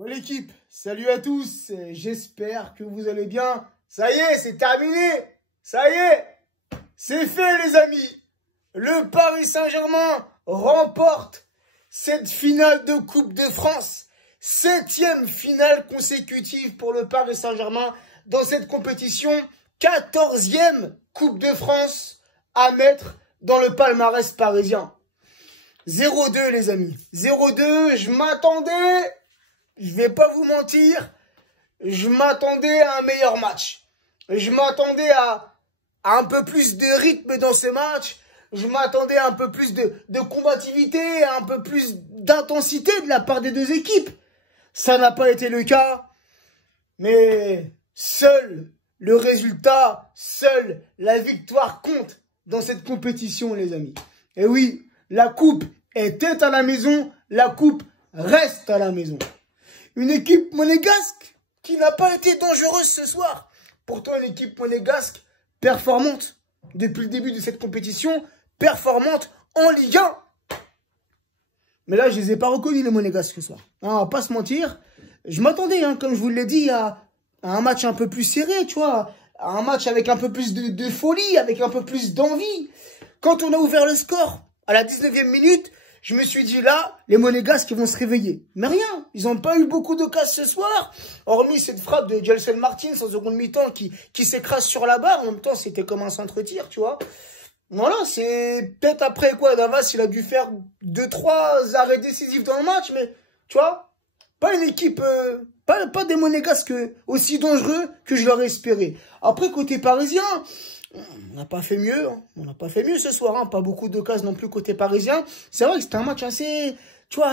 Bon l'équipe, salut à tous, j'espère que vous allez bien. Ça y est, c'est terminé. Ça y est, c'est fait les amis. Le Paris Saint-Germain remporte cette finale de Coupe de France. 7e finale consécutive pour le Paris Saint-Germain dans cette compétition. 14e Coupe de France à mettre dans le palmarès parisien. 0-2 les amis. 0-2, je m'attendais, je vais pas vous mentir, je m'attendais à un meilleur match. Je m'attendais à un peu plus de rythme dans ce match. Je m'attendais à un peu plus de combativité, à un peu plus d'intensité de la part des deux équipes. Ça n'a pas été le cas. Mais seul le résultat, seule la victoire compte dans cette compétition, les amis. Et oui, la coupe était à la maison, la coupe reste à la maison. Une équipe monégasque qui n'a pas été dangereuse ce soir. Pourtant, une équipe monégasque performante depuis le début de cette compétition, performante en Ligue 1. Mais là, je les ai pas reconnus, les monégasques ce soir. On va pas se mentir. Je m'attendais, comme je vous l'ai dit, à un match un peu plus serré, tu vois. À un match avec un peu plus de folie, avec un peu plus d'envie. Quand on a ouvert le score à la 19e minute, je me suis dit là, les monégasques vont se réveiller. Mais rien, ils n'ont pas eu beaucoup d'occasions ce soir, hormis cette frappe de Gelson Martins en seconde mi-temps qui s'écrase sur la barre. En même temps, c'était comme un centre-tir, tu vois. Voilà, c'est peut-être après quoi, Davas, il a dû faire 2-3 arrêts décisifs dans le match, mais tu vois, pas une équipe, pas des monégasques aussi dangereux que je l'aurais espéré. Après, côté parisien, on n'a pas fait mieux, on n'a pas fait mieux ce soir, pas beaucoup d'occasions non plus côté parisien. C'est vrai que c'était un match assez, tu vois,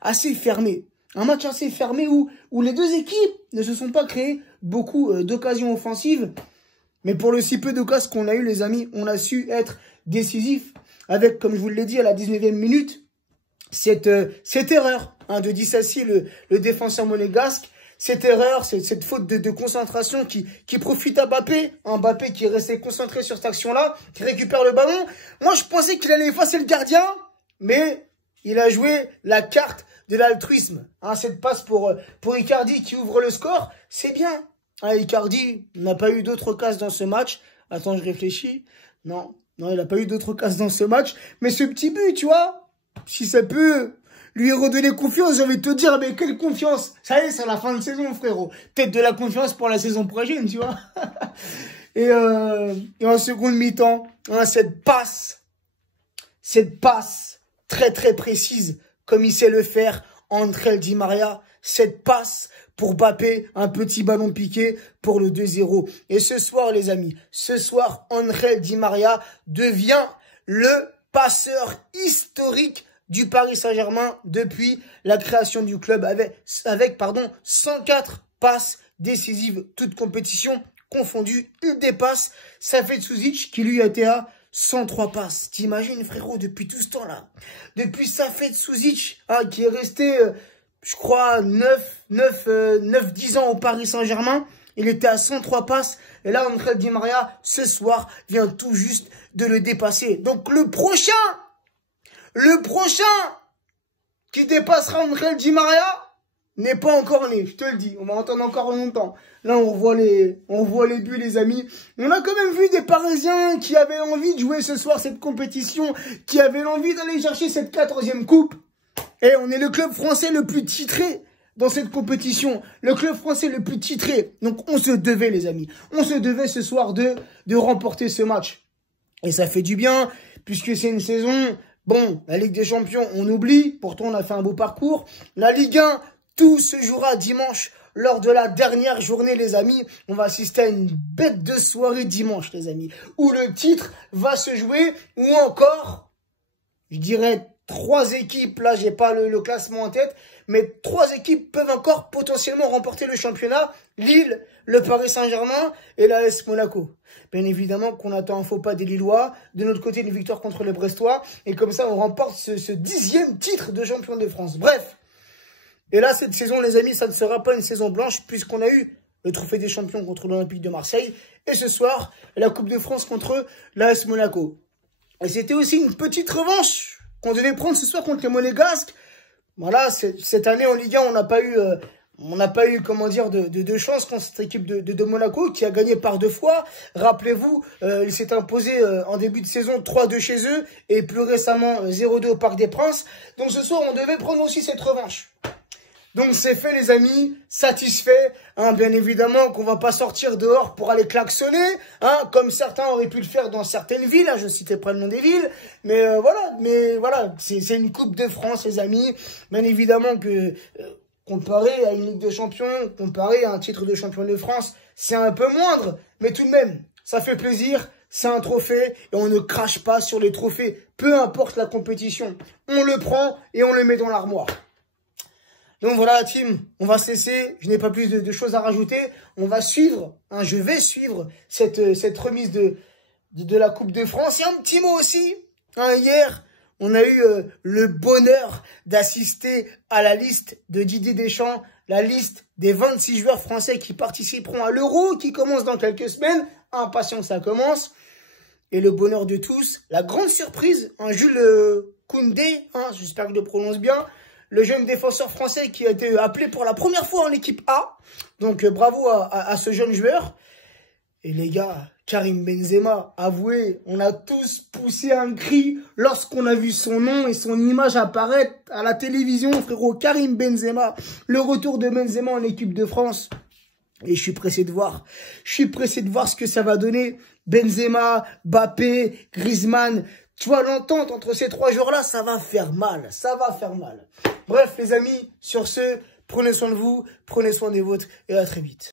assez fermé. Un match assez fermé où les deux équipes ne se sont pas créées beaucoup d'occasions offensives. Mais pour le si peu d'occasions qu'on a eu, les amis, on a su être décisif avec, comme je vous l'ai dit, à la 19e minute, cette erreur de Dissassi, le défenseur monégasque. Cette erreur, cette faute de concentration qui profite à Mbappé. Mbappé qui est resté concentré sur cette action-là, qui récupère le ballon. Moi, je pensais qu'il allait effacer le gardien, mais il a joué la carte de l'altruisme. Cette passe pour Icardi qui ouvre le score, c'est bien. Icardi n'a pas eu d'autres occasions dans ce match. Attends, je réfléchis. Non, il n'a pas eu d'autres occasions dans ce match. Mais ce petit but, tu vois, si ça peut lui redonner confiance, j'ai envie de te dire, mais quelle confiance. Ça y est, c'est la fin de saison, frérot. Peut-être de la confiance pour la saison prochaine, tu vois. et en seconde mi-temps, cette passe très très précise, comme il sait le faire, André Di Maria, cette passe pour Mbappé, un petit ballon piqué pour le 2-0. Et ce soir, les amis, ce soir, André Di Maria devient le passeur historique du Paris Saint-Germain depuis la création du club avec 104 passes décisives, toutes compétitions confondues. Il dépasse Safet Souzic qui lui a été à 103 passes. T'imagines, frérot, depuis tout ce temps-là, depuis Safet Souzic, qui est resté, je crois, 9-10 ans au Paris Saint-Germain, il était à 103 passes. Et là, André Di Maria, ce soir, vient tout juste de le dépasser. Donc le prochain qui dépassera André Di Maria n'est pas encore né, je te le dis. On va entendre encore longtemps. Là, on voit les buts, les amis. On a quand même vu des Parisiens qui avaient envie de jouer ce soir cette compétition, qui avaient envie d'aller chercher cette 14e coupe. Et on est le club français le plus titré dans cette compétition. Le club français le plus titré. Donc, on se devait, les amis. On se devait ce soir de remporter ce match. Et ça fait du bien, puisque c'est une saison. Bon, la Ligue des Champions, on oublie. Pourtant, on a fait un beau parcours. La Ligue 1, tout se jouera dimanche. Lors de la dernière journée, les amis, on va assister à une bête de soirée dimanche, les amis. Où le titre va se jouer. Ou encore, je dirais 3 équipes. Là, j'ai pas le classement en tête. Mais 3 équipes peuvent encore potentiellement remporter le championnat. Lille, le Paris Saint-Germain et l'AS Monaco. Bien évidemment qu'on attend un faux pas des Lillois. De notre côté, une victoire contre les Brestois. Et comme ça, on remporte ce 10e titre de champion de France. Bref. Et là, cette saison, les amis, ça ne sera pas une saison blanche puisqu'on a eu le trophée des champions contre l'Olympique de Marseille. Et ce soir, la Coupe de France contre l'AS Monaco. Et c'était aussi une petite revanche qu'on devait prendre ce soir contre les Monégasques. Voilà, cette année en Ligue 1, on n'a pas eu, comment dire, de chance contre cette équipe de Monaco qui a gagné par 2 fois. Rappelez-vous, il s'est imposé en début de saison 3-2 chez eux et plus récemment 0-2 au Parc des Princes. Donc ce soir, on devait prendre aussi cette revanche. Donc c'est fait les amis, satisfait, hein, bien évidemment qu'on va pas sortir dehors pour aller klaxonner, hein, comme certains auraient pu le faire dans certaines villes, hein, je citais pas le nom des villes, mais voilà, c'est une Coupe de France les amis, bien évidemment que comparé à une Ligue des Champions, comparé à un titre de champion de France, c'est un peu moindre, mais tout de même, ça fait plaisir, c'est un trophée, et on ne crache pas sur les trophées, peu importe la compétition, on le prend et on le met dans l'armoire. Donc voilà la team, on va se laisser, je n'ai pas plus de choses à rajouter, on va suivre, hein, je vais suivre cette remise de la Coupe de France. Et un petit mot aussi, hein, hier, on a eu le bonheur d'assister à la liste de Didier Deschamps, la liste des 26 joueurs français qui participeront à l'Euro, qui commence dans quelques semaines, impatient que ça commence. Et le bonheur de tous, la grande surprise, hein, Jules Koundé, hein, j'espère que je le prononce bien, le jeune défenseur français qui a été appelé pour la première fois en équipe A. Donc bravo à ce jeune joueur. Et les gars, Karim Benzema, avouez, on a tous poussé un cri lorsqu'on a vu son nom et son image apparaître à la télévision, frérot. Karim Benzema, le retour de Benzema en équipe de France. Et je suis pressé de voir. Je suis pressé de voir ce que ça va donner. Benzema, Mbappé, Griezmann. Tu vois, l'entente entre ces 3 joueurs-là, ça va faire mal. Ça va faire mal. Bref, les amis, sur ce, prenez soin de vous, prenez soin des vôtres et à très vite.